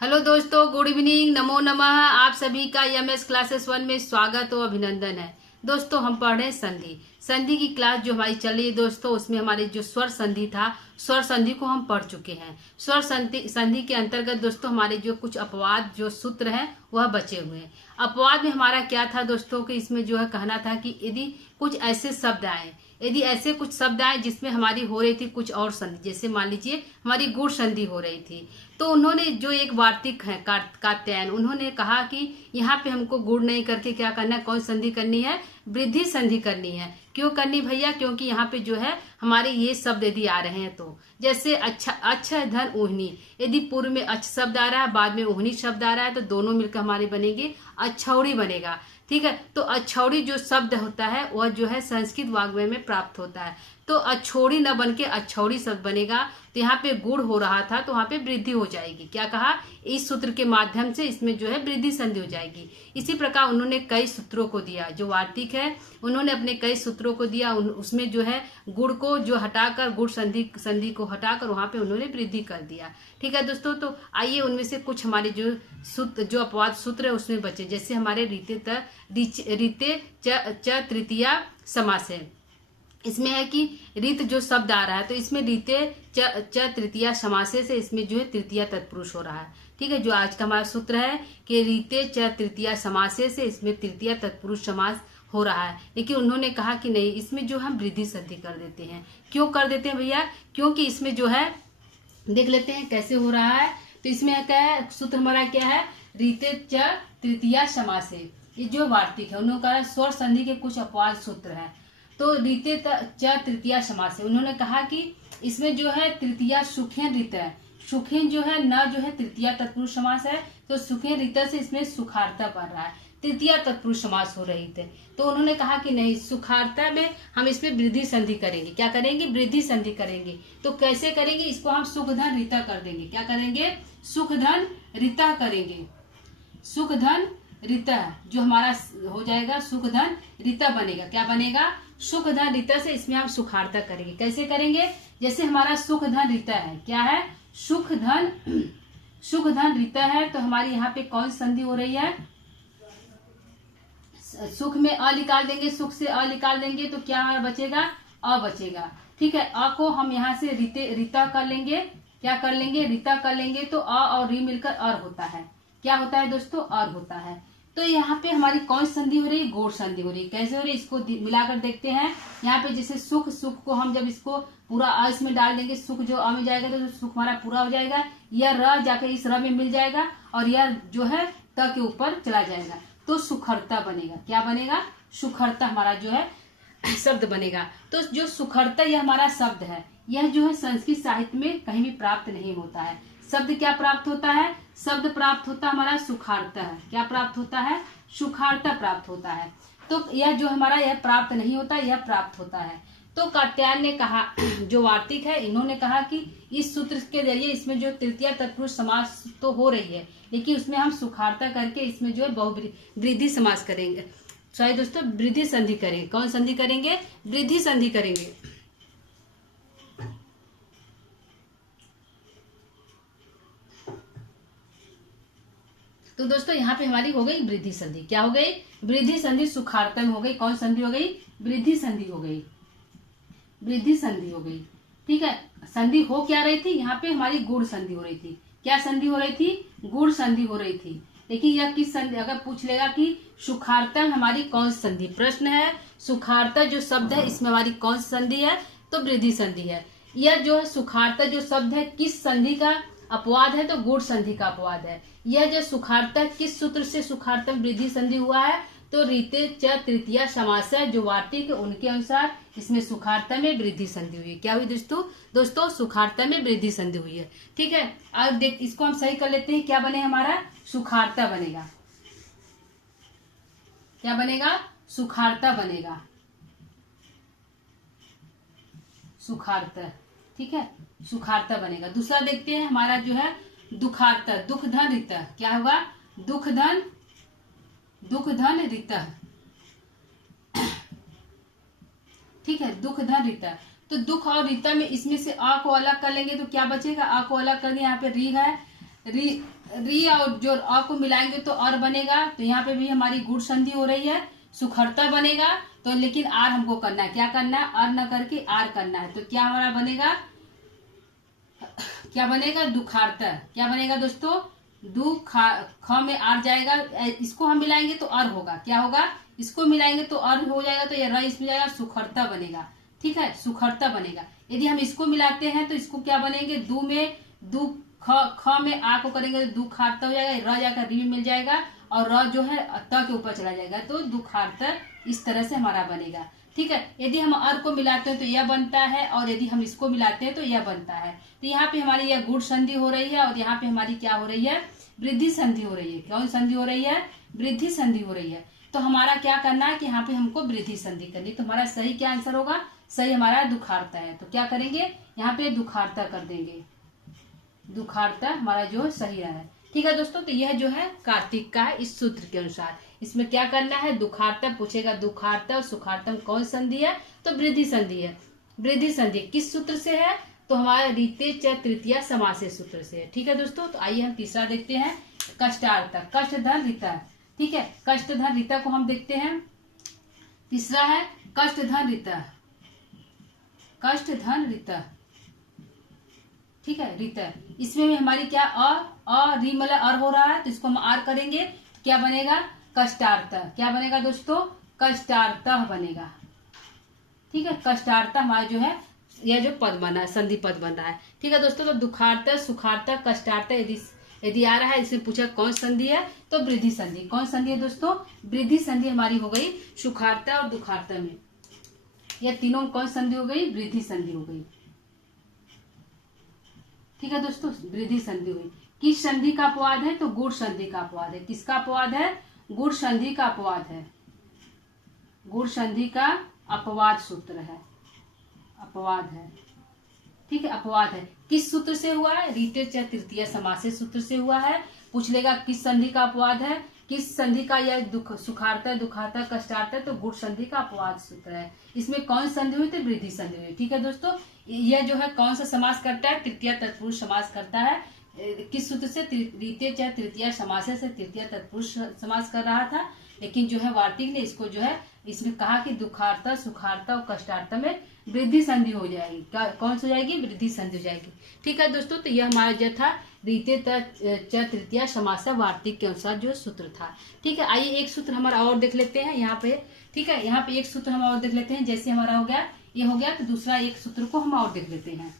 Hello दोस्तों, good evening, नमो नमः। आप सभी का एमएस क्लासेस 1 में स्वागत और अभिनंदन है। दोस्तों, हम पढ़ रहे हैं संधि की क्लास जो हमारी चल रही है दोस्तों। उसमें हमारे जो स्वर संधि था, स्वर संधि को हम पढ़ चुके हैं। स्वर संधि के अंतर्गत दोस्तों हमारे जो कुछ अपवाद जो सूत्र हैं वह बचे हुए हैं। अपवाद में हमारा क्या था दोस्तों कि इसमें जो है कहना था कि यदि कुछ ऐसे शब्द आए, यदि ऐसे कुछ शब्द आए जिसमें हमारी हो रही थी कुछ और संधि, जैसे मान लीजिए हमारी गुण संधि हो रही थी, तो उन्होंने जो एक वार्तिक है कात्यायन, उन्होंने कहा कि यहाँ पे हमको गुण नहीं करके क्या करना है, कौन संधि करनी है, वृद्धि संधि करनी है। क्यों करनी भैया? क्योंकि यहाँ पे जो है हमारे ये शब्द यदि आ रहे हैं तो जैसे अच्छा धन ऊहनी, यदि पूर्व में अच्छ शब्द आ रहा है, बाद में ऊहनी शब्द आ रहा है, तो दोनों मिलकर हमारे बनेंगे अच्छौड़ी बनेगा। ठीक है, तो अच्छौड़ी जो शब्द होता है वह जो है संस्कृत वाग्मय में प्राप्त होता है। तो अच्छौड़ी न बन के अच्छौड़ी शब्द बनेगा। तो यहाँ पे गुण हो रहा था तो वहाँ पे वृद्धि हो जाएगी। क्या कहा? इस सूत्र के माध्यम से इसमें जो है वृद्धि संधि हो जाएगी। इसी प्रकार उन्होंने कई सूत्रों को दिया, जो वार्तिक है उन्होंने अपने कई सूत्रों को दिया। उसमें जो है गुण को जो हटाकर, गुण संधि को हटाकर वहाँ पे उन्होंने वृद्धि कर दिया। ठीक है दोस्तों, तो आइए उनमें से कुछ हमारे जो सूत्र, जो अपवाद सूत्र है उसमें बचे। जैसे हमारे रीते च तृतीया समास है। इसमें है कि रीत जो शब्द आ रहा है तो इसमें रीते च तृतीया समासे से इसमें जो है तृतीया तत्पुरुष हो रहा है। ठीक है, जो आज का हमारा सूत्र है कि रीते च तृतीया समासे से इसमें तृतीया तत्पुरुष समास हो रहा है। लेकिन उन्होंने कहा कि नहीं, इसमें जो हम वृद्धि संधि कर देते हैं। क्यों कर देते हैं भैया? क्योंकि इसमें जो है देख लेते हैं कैसे हो रहा है। तो इसमें क्या है, सूत्र हमारा क्या है, रीते च तृतीया समासे। ये जो वार्तिक है उन्होंने कहा स्वर संधि के कुछ अपवाद सूत्र है। तो रीते च तृतीया समास है। उन्होंने कहा कि इसमें जो है तृतीया सुखेन रीत है। सुखेन जो है न जो है तृतीया तत्पुरुष समास है, तो सुखेन रीत से इसमें सुखार्ता पड़ रहा है, तृतीया तत्पुरुष समास हो रही थे। तो उन्होंने कहा कि नहीं, सुखार्ता में हम इसमें वृद्धि संधि करेंगे। क्या करेंगे? वृद्धि संधि करेंगे। तो कैसे करेंगे? इसको हम सुख धन रीता कर देंगे। क्या करेंगे? सुख धन रीता करेंगे। सुख धन रीता जो हमारा हो जाएगा, सुख धन रीता बनेगा। क्या बनेगा? सुख धन रीता से इसमें हम सुखार्ता करेंगे। कैसे करेंगे? जैसे हमारा सुख धन रीता है, क्या है? सुख धन रीता है। तो हमारी यहाँ पे कौन संधि हो रही है? सुख में अ निकाल देंगे, सुख से अ निकाल देंगे तो क्या हमारा बचेगा? अ बचेगा। ठीक है, अ को हम यहाँ से रीता कर लेंगे। क्या कर लेंगे? रीता कर लेंगे। तो अ और री मिलकर अर होता है। क्या होता है दोस्तों? अर होता है। तो यहाँ पे हमारी कौन संधि हो रही है? गौड़ संधि हो रही है। कैसे हो रही है? इसको मिलाकर देखते हैं। यहाँ पे जैसे सुख को हम जब इसको पूरा अ इसमें डाल देंगे, सुख जो अ में जाएगा तो सुख हमारा पूरा हो जाएगा। यह र जाके इस र में मिल जाएगा और यह जो है त के ऊपर चला जाएगा, तो सुखरता बनेगा। क्या बनेगा? सुखरता हमारा जो है शब्द बनेगा। तो जो सुखरता यह हमारा शब्द है, यह जो है संस्कृत साहित्य में कहीं भी प्राप्त नहीं होता है। शब्द क्या प्राप्त होता है? शब्द प्राप्त होता है हमारा सुखार्ता है। क्या प्राप्त होता है? सुखार्ता प्राप्त होता है। तो यह जो हमारा यह प्राप्त नहीं होता, यह प्राप्त होता है। तो कात्यायन ने कहा, जो वार्तिक है इन्होंने कहा कि इस सूत्र के जरिए इसमें जो तृतीया तत्पुरुष समास तो हो रही है, लेकिन उसमें हम सुखार्ता करके इसमें जो है बहुवृद्धि समास करेंगे। सॉरी दोस्तों, वृद्धि संधि करेंगे। कौन संधि करेंगे? वृद्धि संधि करेंगे। तो दोस्तों यहाँ पे हमारी हो गई वृद्धि संधि। क्या हो गई? वृद्धि संधि सुखार्ता में हो गई। कौन संधि हो गई? वृद्धि संधि हो गई। वृद्धि संधि हो गई। ठीक है, संधि हो क्या रही थी? यहाँ पे हमारी गुण संधि हो रही थी। क्या संधि हो रही थी? गुण संधि हो रही थी। लेकिन यह किस संधि, अगर पूछ लेगा कि सुखार्ता में हमारी कौन सी संधि, प्रश्न है सुखार्ता जो शब्द है इसमें हमारी कौन सी संधि है, तो वृद्धि संधि है। यह जो है सुखार्ता जो शब्द है किस संधि का अपवाद है, तो गुण संधि का अपवाद है। यह जो सुखार्ता किस सूत्र से सुखार्ता में वृद्धि संधि हुआ है, तो रीते च तृतीया समास है जो वार्तिक, उनके अनुसार इसमें सुखार्ता में वृद्धि संधि हुई है। क्या हुई दोस्तों? सुखार्ता में वृद्धि संधि हुई है। ठीक है, अब देख इसको हम सही कर लेते हैं। क्या बने हमारा? सुखार्ता बनेगा। क्या बनेगा? सुखार्ता बनेगा। सुखार्ता। ठीक है, सुखार्ता बनेगा। दूसरा देखते हैं हमारा जो है दुखार्ता, दुख धन रीता। क्या होगा? दुख धन रीता। ठीक है, दुख धन रीता। तो दुख और रीता में इसमें से आ को अलग कर लेंगे तो क्या बचेगा? आ को अलग करके यहाँ पे री है, री री और जो अ को मिलाएंगे तो अर बनेगा। तो यहाँ पे भी हमारी गुड़ संधि हो रही है, सुखरता बनेगा। तो लेकिन आर हमको करना है, क्या करना है, अर न करके आर करना है। तो क्या हमारा बनेगा, क्या बनेगा, दुखारता। क्या बनेगा दोस्तों, दु ख में आर जाएगा, इसको हम मिलाएंगे तो अर होगा, क्या होगा, इसको मिलाएंगे तो अर हो जाएगा। तो ये र इसमें जाएगा, सुखरता बनेगा। ठीक है, सुखरता बनेगा। यदि हम इसको मिलाते हैं तो इसको क्या बनेंगे, दू में दू ख में आ को करेंगे तो दुखारता हो जाएगा, र जाकर री में मिल जाएगा और र जो है त के ऊपर चला जाएगा, तो दुखारता इस तरह से हमारा बनेगा। ठीक है, यदि हम अर को मिलाते हैं तो यह बनता है, और यदि हम इसको मिलाते हैं तो यह बनता है। तो यहाँ पे हमारी यह गुड़ संधि हो रही है, और यहाँ पे हमारी क्या हो रही है, वृद्धि संधि हो रही है। कौन संधि हो रही है, वृद्धि संधि हो रही है। तो हमारा क्या करना है कि यहाँ पे हमको वृद्धि संधि करनी। तो हमारा सही क्या आंसर होगा, सही हमारा दुखारता है। तो क्या करेंगे, यहाँ पे दुखारता कर देंगे, दुखारता हमारा जो सही है। ठीक है दोस्तों, तो यह जो है कार्तिक का है इस सूत्र के अनुसार। इसमें क्या करना है, दुखारता पूछेगा, दुखारता और सुखारता में कौन संधि है, तो वृद्धि संधि है। वृद्धि संधि किस सूत्र से है, तो हमारा रीते च तृतीया समासे सूत्र से है। ठीक है दोस्तों, तो आइए हम तीसरा देखते हैं, कष्टार्थ, कष्ट धन रीता। ठीक है, कष्ट धन रीता को हम देखते हैं। तीसरा है कष्ट धन रीता, कष्ट धन रीता। ठीक है, रीता, इसमें भी हमारी क्या री मतलब अर हो रहा है, तो इसको हम आर करेंगे तो क्या बनेगा, कष्टार्थ। क्या बनेगा दोस्तों, कष्टार्थ बनेगा। ठीक है, कष्टार्थ हमारा जो है यह जो पद बना है, संधि पद बन रहा है। ठीक है दोस्तों, तो दुखार्थ, सुखार्थ, कष्टार्थ यदि आ रहा है, इसमें पूछा कौन संधि है, तो वृद्धि संधि। कौन संधि है दोस्तों, वृद्धि संधि हमारी हो गई सुखार्थ और दुखार्थ में। यह तीनों कौन संधि हो गई, वृद्धि संधि हो गई। ठीक है दोस्तों, वृद्धि संधि हुई। किस संधि का अपवाद है, तो गुड़ संधि का अपवाद है। किसका अपवाद है, गुड़ संधि का अपवाद है, गुड़ संधि का अपवाद सूत्र है, अपवाद है। ठीक है, अपवाद है, किस सूत्र से हुआ है, रीते च तृतीय समासे सूत्र से हुआ है। पूछ लेगा किस संधि का अपवाद है, किस संधि का यह सुखार्ता, दुखार्ता, कष्टार्थ, तो गुड़ संधि का अपवाद सूत्र है। इसमें कौन संधि हुई, तो वृद्धि संधि हुई। ठीक है दोस्तों, यह जो है कौन सा समास करता है, तृतीय तत्पुरुष समास करता है। किस सूत्र से, रीते च तृतीय समासे से तृतीय तत्पुरुष समास कर रहा था। लेकिन जो है वार्तिक ने इसको जो है इसमें कहा कि दुखार्ता, सुखार्ता और कष्टार्थ में वृद्धि संधि हो जाएगी। कौन सी हो जाएगी, वृद्धि संधि हो जाएगी। ठीक है दोस्तों, तो यह हमारा जो था रीते च तृतीय समास वार्तिक के अनुसार जो सूत्र था। ठीक है, आइए एक सूत्र हमारा और देख लेते हैं यहाँ पे। ठीक है, यहाँ पे एक सूत्र हम और देख लेते हैं। जैसे हमारा हो गया, ये हो गया, तो दूसरा एक सूत्र को हम और देख लेते हैं।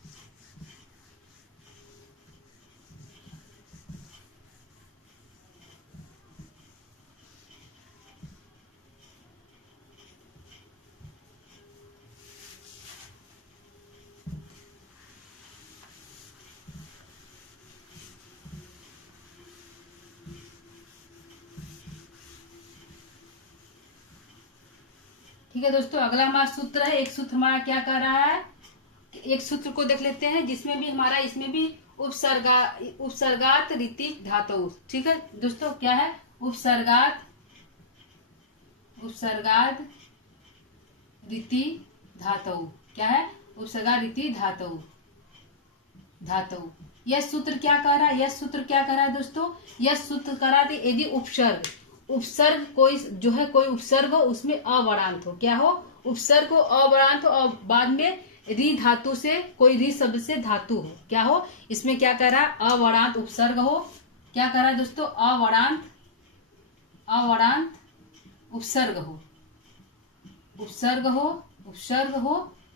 ठीक है दोस्तों, अगला हमारा सूत्र है। एक सूत्र हमारा क्या कह रहा है, एक सूत्र को देख लेते हैं जिसमें भी हमारा, इसमें भी उपसर्गात रीति धातु। ठीक है दोस्तों, क्या है, उपसर्गात रीति धातु। क्या है, उपसर्गात रीति धातु। यह सूत्र क्या कह रहा है, यह सूत्र क्या कह रहा है दोस्तों, यह सूत्र कह रहा है यदि उपसर्ग कोई जो है, कोई उपसर्ग हो उसमें अवरांत हो, क्या हो, उपसर्ग हो, अवरांत हो, और बाद में री धातु से, कोई री शब्द से धातु हो, क्या हो, इसमें क्या कह रहा है, अवरांत उपसर्ग हो। क्या कह रहा है दोस्तों, अवरांत उपसर्ग हो,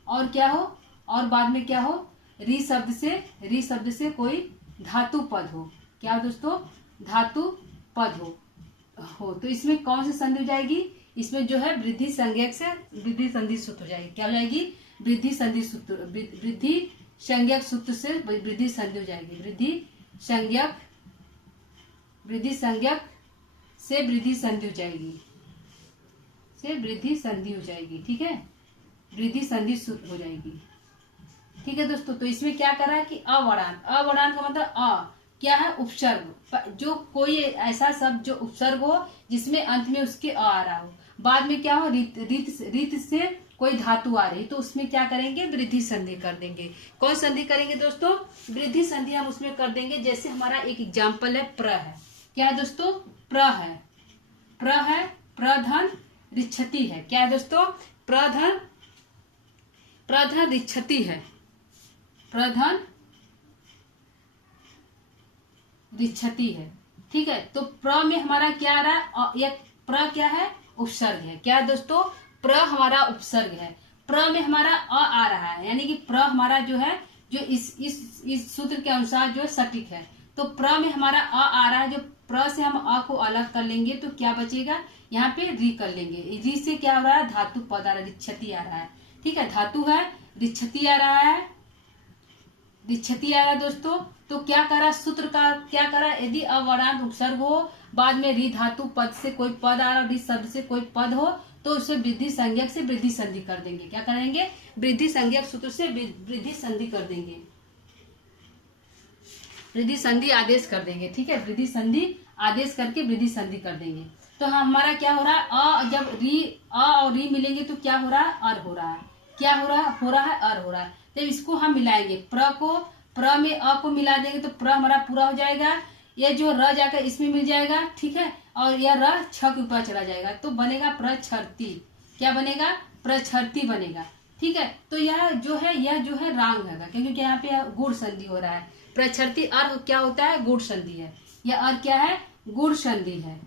और क्या हो, और बाद में क्या हो, री शब्द से कोई धातु पद हो। क्या दोस्तों, धातु पद हो। तो इसमें कौन सी संधि हो जाएगी, इसमें जो है वृद्धि संज्ञक से वृद्धि संधि सूत्र हो जाएगी। क्या हो जाएगी, वृद्धि संधि सूत्र, वृद्धि संज्ञक सूत्र से वृद्धि संधि हो जाएगी। वृद्धि संज्ञक से वृद्धि संधि हो जाएगी, ठीक है, वृद्धि संधि सूत्र हो जाएगी। ठीक है दोस्तों, तो इसमें क्या कर रहा है कि अवरांत का मतलब क्या है, उपसर्ग, जो कोई ऐसा शब्द जो उपसर्ग हो जिसमें अंत में उसके आ रहा हो, बाद में क्या हो, रीत से कोई धातु आ रही तो उसमें क्या करेंगे, वृद्धि संधि कर देंगे। कौन संधि करेंगे दोस्तों, वृद्धि संधि हम उसमें कर देंगे। जैसे हमारा एक एग्जाम्पल है प्र है, क्या है दोस्तों, प्र है, प्र है, प्रधन रिच्छति है, क्या है दोस्तों, प्रधन, प्रधन रिच्छति है, प्रधन रिच्छति है। ठीक है, तो प्र में हमारा क्या आ रहा है, यह प्र क्या है, उपसर्ग है, क्या है दोस्तों, प्र हमारा उपसर्ग है। प्र में हमारा अ आ रहा है, यानी कि प्र हमारा जो है, जो इस सूत्र के अनुसार जो सटीक है। तो प्र में हमारा अ आ रहा है, जो प्र से हम अ को अलग कर लेंगे तो क्या बचेगा, यहाँ पे री कर लेंगे। री से क्या हो रहा है, धातु पद आ रहा है, रिच्छति आ रहा है। ठीक है, धातु है, रिच्छति आ रहा है, रिच्छति आ रहा है दोस्तों। तो क्या करा, सूत्र का क्या करा, यदि अवरांत उपसर्ग हो, बाद में री धातु पद से कोई पद आ रहा, री शब्द से कोई पद हो, तो उसे वृद्धि संज्ञक से वृद्धि संधि कर देंगे। क्या करेंगे, वृद्धि संज्ञक सूत्र से वृद्धि संधि कर देंगे, वृद्धि संधि आदेश कर देंगे। ठीक है, वृद्धि संधि आदेश करके वृद्धि संधि कर देंगे। तो हमारा क्या हो रहा है, जब री अ और री मिलेंगे तो क्या हो रहा है, अर हो रहा है, क्या हो रहा है, अर हो रहा है। जब इसको हम मिलाएंगे, प्र को, प्र में अ को मिला देंगे तो प्र हमारा पूरा हो जाएगा, ये जो र जाकर इसमें मिल जाएगा। ठीक है, और यह र छ के ऊपर चला जाएगा तो बनेगा प्रछरती, क्या बनेगा, प्रछरती बनेगा। ठीक है, तो यह जो है रांग है, क्योंकि यहाँ पे गुण संधि हो रहा है। प्रछरती अर्थ क्या होता है, गुण संधि है, यह अर्थ क्या है, गुण संधि है,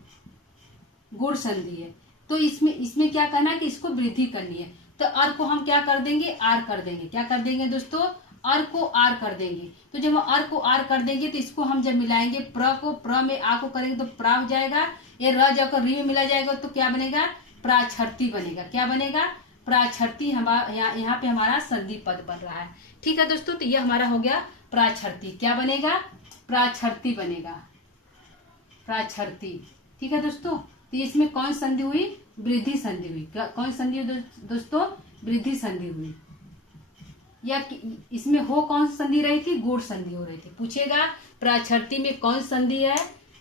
गुण संधि है। तो इसमें क्या करना है कि इसको वृद्धि करनी है। तो अर को हम क्या कर देंगे, आर कर देंगे। क्या कर देंगे दोस्तों, अर को आर कर देंगे। तो जब हम अर को आर कर देंगे तो इसको हम जब मिलाएंगे, प्र को प्र में आ को करेंगे तो प्रा हो जाएगा, ये र जाकर री में मिला जाएगा तो क्या बनेगा, प्राछरती बनेगा। क्या बनेगा, प्राछरती। हमारा यहाँ पे हमारा संधि पद बन रहा है। ठीक है दोस्तों, तो ये हमारा हो गया प्राछरती। क्या बनेगा, प्राछरती बनेगा, प्राछरती। ठीक है दोस्तों, तो इसमें कौन संधि हुई, वृद्धि संधि हुई। कौन संधि हुई दोस्तों, वृद्धि संधि हुई। या इसमें हो कौन सी संधि रही थी, गुण संधि हो रही थी। पूछेगा प्राछरती में कौन संधि है,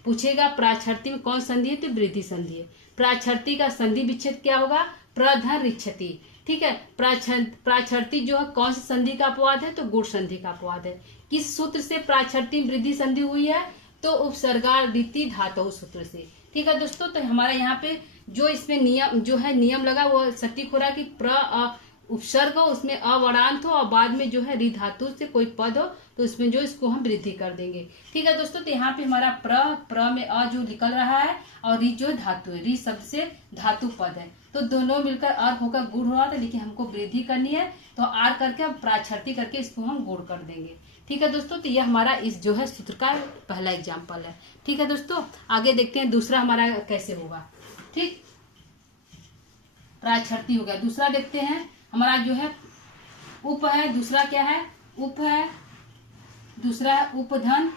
पूछेगा प्राछरती में कौन संधि है, तो वृद्धि संधि है। प्राछरती का संधि विच्छेद क्या होगा, प्रधन रिच्छति। ठीक है, प्राछरती जो है कौन सी संधि का अपवाद है, तो गुण संधि का अपवाद है। किस सूत्र से प्राछरती में वृद्धि संधि हुई है, तो उपसर्गार रीति धातु सूत्र से। ठीक है दोस्तों, तो हमारा यहाँ पे जो इसमें नियम लगा वो सटीक हो रहा है कि प्र उपसर्ग हो, उसमें अवरांत हो और बाद में जो है री धातु से कोई पद हो तो उसमें जो इसको हम वृद्धि कर देंगे। ठीक है दोस्तों, तो यहाँ पे हमारा प्र में अ जो निकल रहा है और री जो धातु है, री शब्द से धातु पद है, तो दोनों मिलकर अर होकर गुण हो रहा था, लेकिन हमको वृद्धि करनी है तो आर करके प्राछरती करके इसको हम गुण कर देंगे। ठीक है दोस्तों, तो यह हमारा इस जो है सूत्र का पहला एग्जाम्पल है। ठीक है दोस्तों, आगे देखते हैं दूसरा हमारा कैसे होगा। ठीक, प्राछरती हो गया। दूसरा देखते हैं, हमारा जो है उप है, दूसरा क्या है, उप है, दूसरा है उपधन,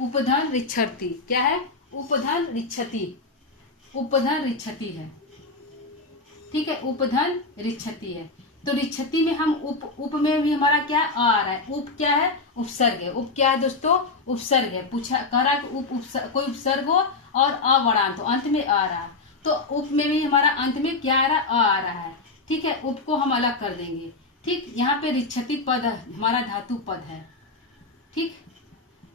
उपधन रिच्छति। क्या है, उपधन रिच्छति, उपधन रिच्छति है। ठीक है, उपधन रिच्छति है। तो रिच्छति में हम उप में भी हमारा क्या आ रहा है, उप क्या है, उपसर्ग है। उप क्या है दोस्तों, उपसर्ग है। पूछा कह रहा है कोई उपसर्ग हो और अवरांत हो, अंत में आ रहा है, तो उप में भी हमारा अंत में क्या आ रहा है, आ रहा है। ठीक है, उप को हम अलग कर देंगे। ठीक, यहाँ पे रिच्छति पद हमारा धातु पद है। ठीक,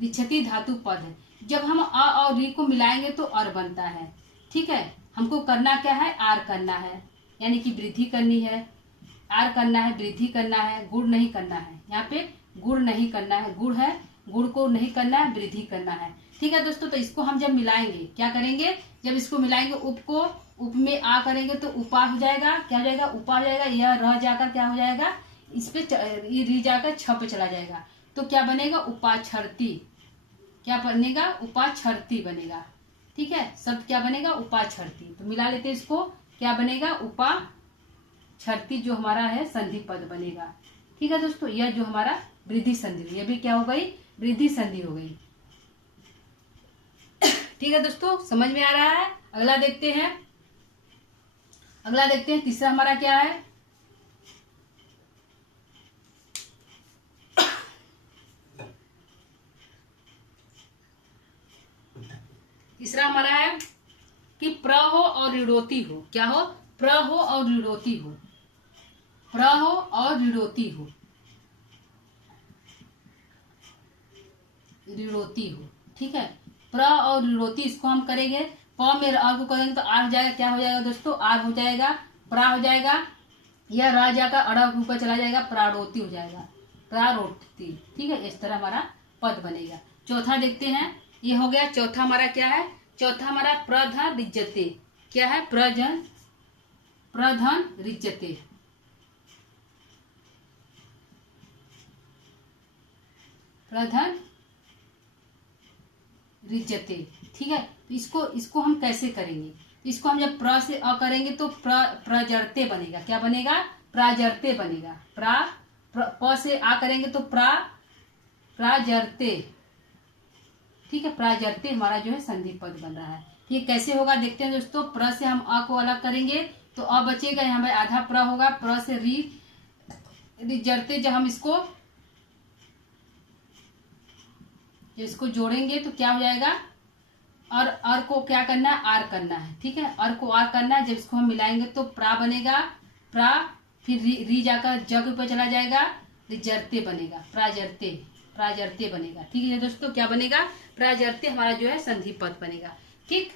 रिच्छति धातु पद है। जब हम अ और री को मिलाएंगे तो अर बनता है। ठीक है, हमको करना क्या है, आर करना है, यानी कि वृद्धि करनी है, आर करना है, वृद्धि करना है, गुण नहीं करना है। यहाँ पे गुण नहीं करना है, गुण है, गुण को नहीं करना है, वृद्धि करना है। ठीक है दोस्तों, तो इसको हम जब मिलाएंगे क्या करेंगे, जब इसको मिलाएंगे उप को उप में आ करेंगे तो उपा हो जाएगा। क्या हो जाएगा, उपा हो जाएगा। यह रह जाकर क्या हो जाएगा, इस पे री जाकर छ पे चला जाएगा तो क्या बनेगा, उपाछरती। क्या बनेगा, उपाछरती बनेगा। ठीक है, शब्द क्या बनेगा, उपाछरती। तो मिला लेते हैं इसको, क्या बनेगा, उपाछरती जो हमारा है संधि पद बनेगा। ठीक है दोस्तों, यह जो हमारा वृद्धि संधि, यह भी क्या हो गई, वृद्धि संधि हो गई। ठीक है दोस्तों, समझ में आ रहा है। अगला देखते हैं, अगला देखते हैं तीसरा हमारा क्या है, तीसरा हमारा है कि प्र हो और ऋणोती हो। क्या हो, प्र हो और ऋणोती हो। प्र हो और ऋरोती हो, ऋरोती हो, ठीक है। प्र और ऋरोती इसको हम करेंगे, प में र को करेंगे तो आर हो जाएगा, क्या हो जाएगा दोस्तों, आर हो जाएगा, प्रा हो जाएगा, यह र जाकर अड़ ऊपर चला जाएगा, प्रारोती हो जाएगा, प्रारोती, ठीक है। इस तरह हमारा पद बनेगा। चौथा देखते हैं, ये हो गया चौथा हमारा क्या है, चौथा हमारा प्रधन रिज्जते, क्या है, प्रधन रिज्जते, प्रधन रिज्जते, ठीक है। तो इसको हम कैसे करेंगे, इसको हम जब प्र से अ करेंगे तो प्रजरते बनेगा, क्या बनेगा, प्राजरते बनेगा, प से आ करेंगे तो प्राजरते, ठीक है। प्राजरते हमारा जो है संधि पद बन रहा है। ये कैसे होगा देखते हैं दोस्तों। प्र से हम अ को अलग करेंगे तो अ बचेगा, यहाँ पे आधा प्र होगा, प्र से रिजरते, जब हम इसको जोड़ेंगे तो क्या हो जाएगा, और अर को क्या करना है, आर करना है, ठीक है। अर को आर करना है, जब इसको हम मिलाएंगे तो प्रा बनेगा, प्रा फिर री जाकर जग ऊपर चला जाएगा, रिजरते बनेगा, प्राजरते बनेगा, ठीक है दोस्तों। क्या बनेगा, प्राजरते हमारा जो है संधि पद बनेगा, ठीक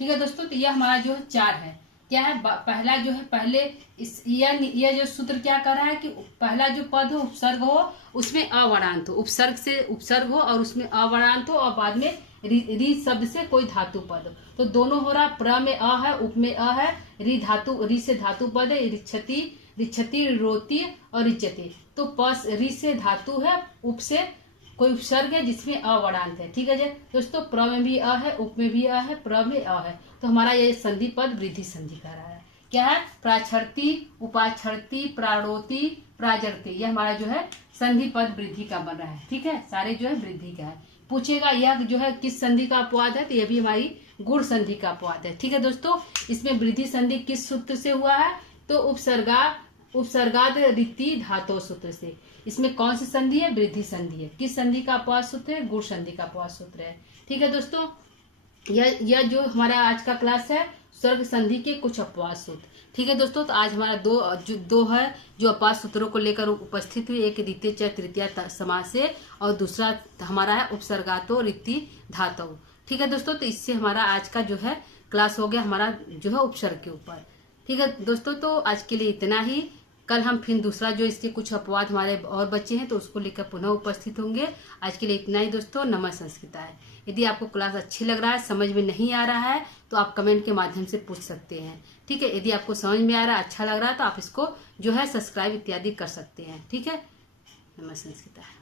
है दोस्तों। तो यह हमारा जो है 4 है, क्या है, पहला जो है, पहले यह जो सूत्र क्या कर रहा है कि पहला जो पद हो उपसर्ग हो उसमें अवरांत हो, उपसर्ग से उपसर्ग हो और उसमें अवरांत हो, और बाद में री शब्द से कोई धातु पद हो। तो दोनों हो रहा, प्र में अ है, उप में अ है, री से धातु पद है, रिच्छति रोती और रिच्यते। तो पस री से धातु है, उप से कोई उपसर्ग है जिसमें अवरांत है, ठीक है जी दोस्तों। प्र में भी अ है, उप में भी अ है, प्र में अ है, तो हमारा ये संधि पद वृद्धि संधि का रहा है, क्या है, प्राक्षरती, उपाक्षरती, प्राणोती, प्राजरती, ये हमारा जो है संधि पद वृद्धि का बन रहा है, ठीक है। सारे जो है वृद्धि का है। पूछेगा यह जो है किस संधि का अपवाद है, तो यह भी हमारी गुण संधि का अपवाद है, ठीक है दोस्तों। इसमें वृद्धि संधि किस सूत्र से हुआ है, तो उपसर्गाद रीति धातु सूत्र से। इसमें कौन सी संधि है, वृद्धि संधि है। किस संधि का अपवाद सूत्र है, गुण संधि का अपवाद सूत्र है, ठीक है दोस्तों। यह जो हमारा आज का क्लास है स्वर्ग संधि के कुछ अपवाद सूत्र, ठीक है दोस्तों। तो आज हमारा दो है जो अपवाद सूत्रों को लेकर उपस्थित हुई, एक द्वितीय च तृतीय समास से, और दूसरा हमारा है उपसर्गातो रीति धातु, ठीक है दोस्तों। तो इससे हमारा आज का जो है क्लास हो गया हमारा जो है उपसर्ग के ऊपर, ठीक है दोस्तों। तो आज के लिए इतना ही। कल हम फिर दूसरा जो इसके कुछ अपवाद हमारे और बच्चे हैं तो उसको लेकर पुनः उपस्थित होंगे। आज के लिए इतना ही दोस्तों। नमः संस्कृताय। यदि आपको क्लास अच्छी लग रहा है, समझ में नहीं आ रहा है, तो आप कमेंट के माध्यम से पूछ सकते हैं, ठीक है। यदि आपको समझ में आ रहा है, अच्छा लग रहा है, तो आप इसको जो है सब्सक्राइब इत्यादि कर सकते हैं, ठीक है। नमः संस्कृताय।